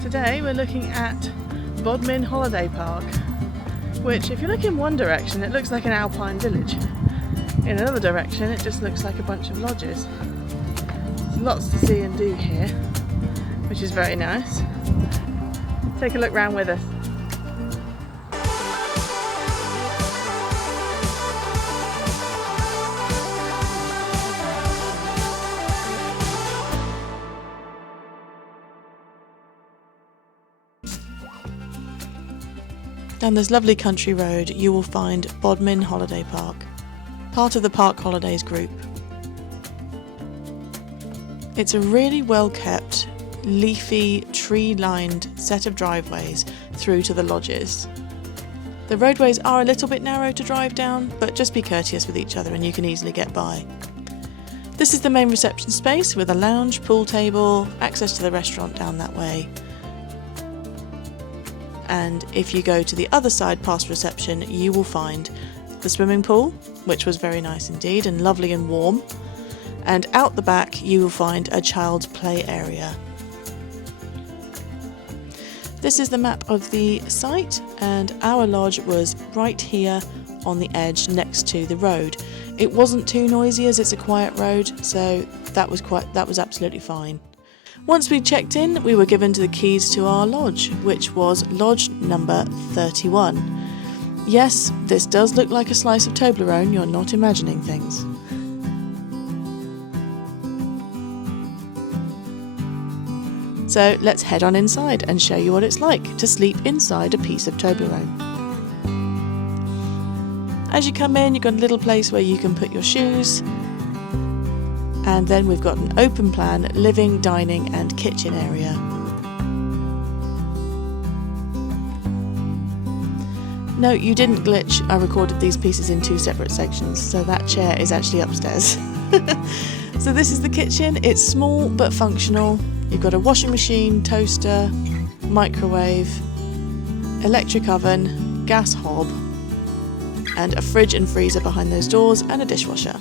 Today we're looking at Bodmin Holiday Park, which if you look in one direction it looks like an alpine village. In another direction it just looks like a bunch of lodges. There's lots to see and do here, which is very nice. Take a look round with us. Down this lovely country road you will find Bodmin Holiday Park, part of the Park Holidays group. It's a really well kept, leafy, tree-lined set of driveways through to the lodges. The roadways are a little bit narrow to drive down, but just be courteous with each other and you can easily get by. This is the main reception space with a lounge, pool table, access to the restaurant down that way. And if you go to the other side past reception, you will find the swimming pool, which was very nice indeed and lovely and warm. And out the back you will find a child's play area. This is the map of the site, and our lodge was right here on the edge next to the road. It wasn't too noisy as it's a quiet road, so that was absolutely fine. Once we checked in, we were given the keys to our lodge, which was lodge number 31. Yes, this does look like a slice of Toblerone, you're not imagining things. So let's head on inside and show you what it's like to sleep inside a piece of Toblerone. As you come in, you've got a little place where you can put your shoes. And then we've got an open plan living, dining and kitchen area. No, you didn't glitch. I recorded these pieces in two separate sections, so that chair is actually upstairs. So this is the kitchen. It's small but functional. You've got a washing machine, toaster, microwave, electric oven, gas hob, and a fridge and freezer behind those doors and a dishwasher.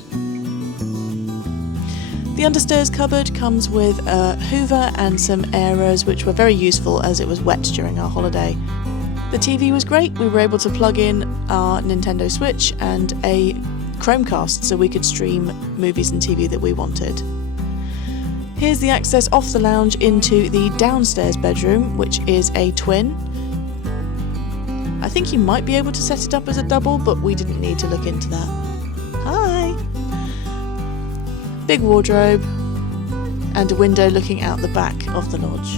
The understairs cupboard comes with a hoover and some airers, which were very useful as it was wet during our holiday. The TV was great. We were able to plug in our Nintendo Switch and a Chromecast so we could stream movies and TV that we wanted. Here's the access off the lounge into the downstairs bedroom, which is a twin. I think you might be able to set it up as a double, but we didn't need to look into that. Hi! Big wardrobe and a window looking out the back of the lodge.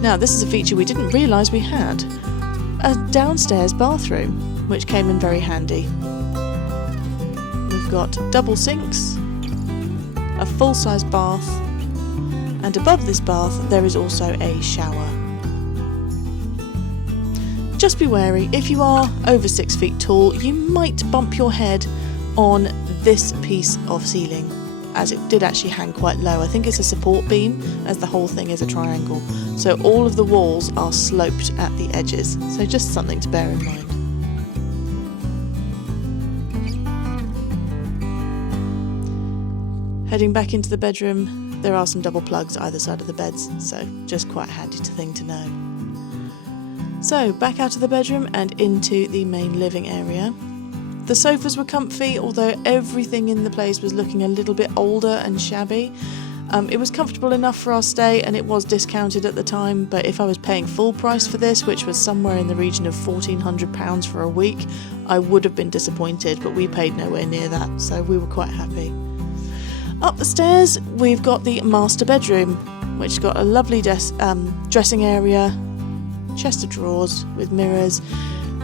Now this is a feature we didn't realise we had. A downstairs bathroom, which came in very handy. We've got double sinks, a full-size bath, and above this bath there is also a shower. Just be wary, if you are over 6 feet tall you might bump your head on this piece of ceiling, as it did actually hang quite low. I think it's a support beam, as the whole thing is a triangle, so all of the walls are sloped at the edges, so just something to bear in mind. Heading back into the bedroom, there are some double plugs either side of the beds, so just quite a handy thing to know. So back out of the bedroom and into the main living area. The sofas were comfy, although everything in the place was looking a little bit older and shabby. It was comfortable enough for our stay and it was discounted at the time, but if I was paying full price for this, which was somewhere in the region of £1,400 for a week, I would have been disappointed, but we paid nowhere near that, so we were quite happy. Up the stairs we've got the master bedroom, which got a lovely dressing area, chest of drawers with mirrors,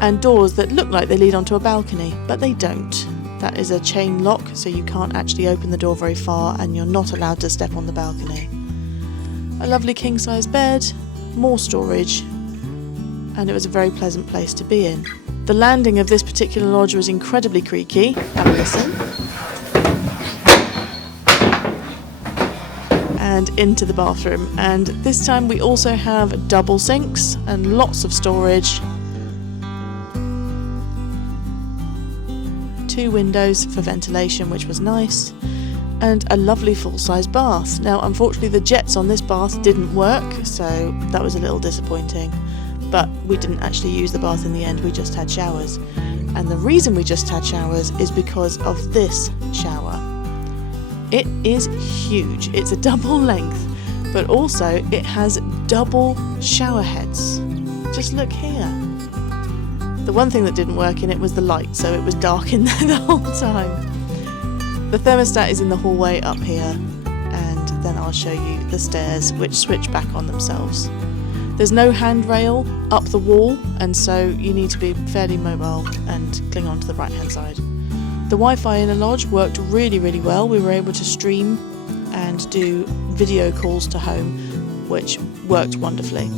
and doors that look like they lead onto a balcony, but they don't. That is a chain lock, so you can't actually open the door very far and you're not allowed to step on the balcony. A lovely king-size bed, more storage, and it was a very pleasant place to be in. The landing of this particular lodge was incredibly creaky. Have a listen. And into the bathroom, and this time we also have double sinks and lots of storage. 2 windows for ventilation, which was nice, and a lovely full-size bath. Now unfortunately the jets on this bath didn't work, so that was a little disappointing, but we didn't actually use the bath in the end, we just had showers. And the reason we just had showers is because of this shower. It is huge, it's a double length, but also it has double shower heads. Just look here. The one thing that didn't work in it was the light, so it was dark in there the whole time. The thermostat is in the hallway up here, and then I'll show you the stairs which switch back on themselves. There's no handrail up the wall, and so you need to be fairly mobile and cling on to the right hand side. The Wi-Fi in the lodge worked really well. We were able to stream and do video calls to home, which worked wonderfully.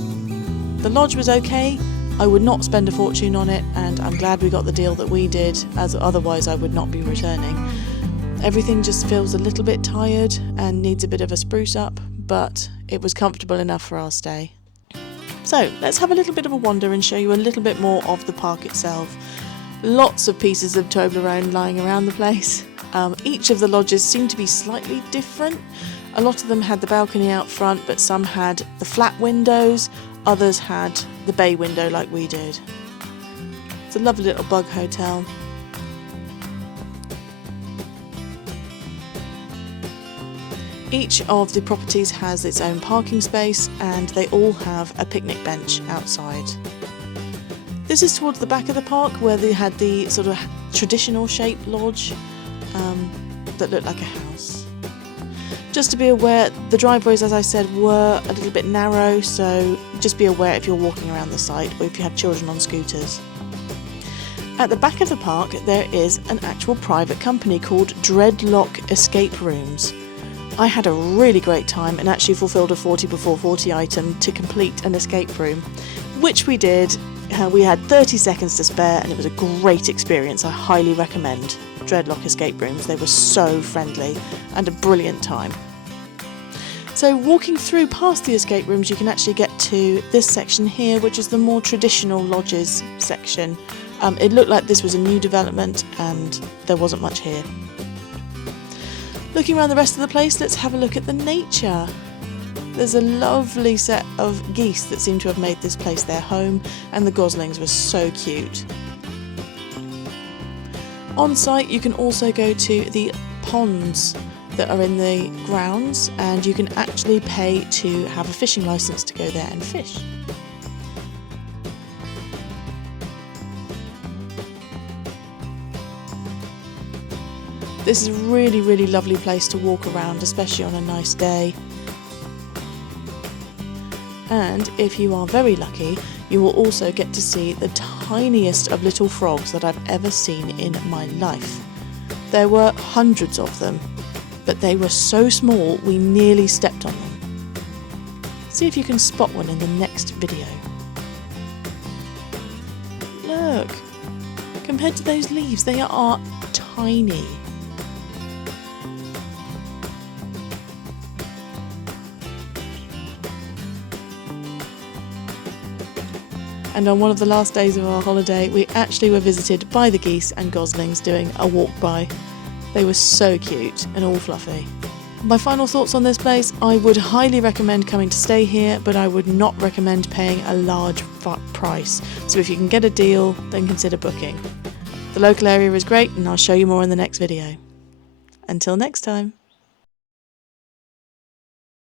The lodge was okay. I would not spend a fortune on it, and I'm glad we got the deal that we did, as otherwise I would not be returning. Everything just feels a little bit tired and needs a bit of a spruce up, but it was comfortable enough for our stay. So let's have a little bit of a wander and show you a little bit more of the park itself. Lots of pieces of Toblerone lying around the place. Each of the lodges seemed to be slightly different. A lot of them had the balcony out front, but some had the flat windows, others had the bay window like we did. It's a lovely little bug hotel. Each of the properties has its own parking space, and they all have a picnic bench outside. This is towards the back of the park where they had the sort of traditional shaped lodge that looked like a house. Just to be aware, the driveways, as I said, were a little bit narrow, so just be aware if you're walking around the site or if you have children on scooters. At the back of the park there is an actual private company called Dreadlock Escape Rooms. I had a really great time and actually fulfilled a 40 before 40 item to complete an escape room, which we did. We had 30 seconds to spare and it was a great experience. I highly recommend Dreadlock Escape Rooms. They were so friendly and a brilliant time. So walking through past the escape rooms you can actually get to this section here, which is the more traditional lodges section. It looked like this was a new development and there wasn't much here. Looking around the rest of the place, let's have a look at the nature. There's a lovely set of geese that seem to have made this place their home, and the goslings were so cute. On site you can also go to the ponds that are in the grounds, and you can actually pay to have a fishing license to go there and fish. This is a really lovely place to walk around, especially on a nice day. And if you are very lucky, you will also get to see the tiniest of little frogs that I've ever seen in my life. There were hundreds of them, but they were so small we nearly stepped on them. See if you can spot one in the next video. Look, compared to those leaves, they are tiny. And on one of the last days of our holiday, we actually were visited by the geese and goslings doing a walk by. They were so cute and all fluffy. My final thoughts on this place: I would highly recommend coming to stay here, but I would not recommend paying a large price. So if you can get a deal, then consider booking. The local area is great, and I'll show you more in the next video. Until next time.